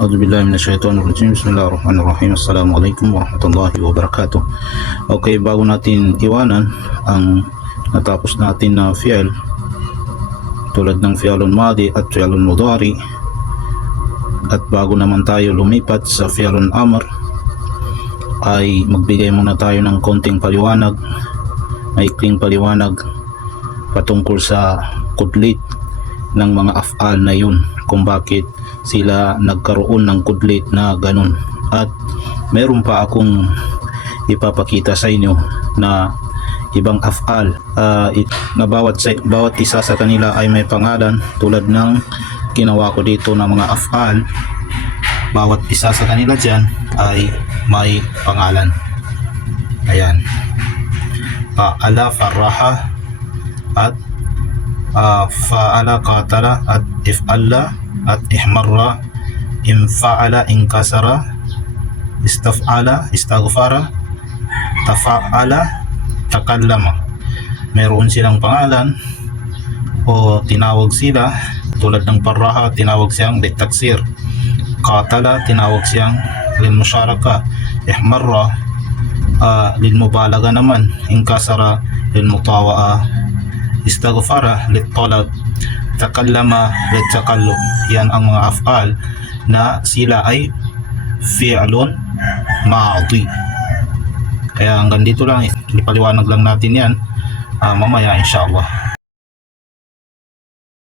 A'udzubillahi minasyaitonirrajim. Bismillahirrahmanirrahim. Assalamualaikum warahmatullahi wabarakatuh. Okay, bago natin iwanan ang natapos natin na fi'il tulad ng fi'alun madi at fi'alun mudhari, at bago naman tayo lumipat sa fi'alun amr, ay magbigay muna tayo ng konting paliwanag, maikling paliwanag patungkol sa kudlit ng mga af'al na yun, kung bakit sila nagkaroon ng kudlit na ganun. At meron pa akong ipapakita sa inyo na ibang af'al na bawat isa sa kanila ay may pangalan, tulad ng ginawa ko dito na mga af'al. Bawat isa sa kanila dyan ay may pangalan. Ayan, fa'ala farraha at fa'ala qatala at if'alla at ihmarra, infa'ala inkasara, istaf'ala istaghfara, tafa'ala takallama. Meron silang pangalan o tinawag sila, tulad ng farraha tinawag siyang litaksir, qatala tinawag siyang lilmusharaka, ihmarra lilmubalaga naman, inkasara lilmutawa'a, istaghfara littalab, takallama litakallum. Yan ang mga af'al na sila ay fi'lun madi. Kaya hanggang dito lang, ipaliwanag lang natin yan mamaya inshallah.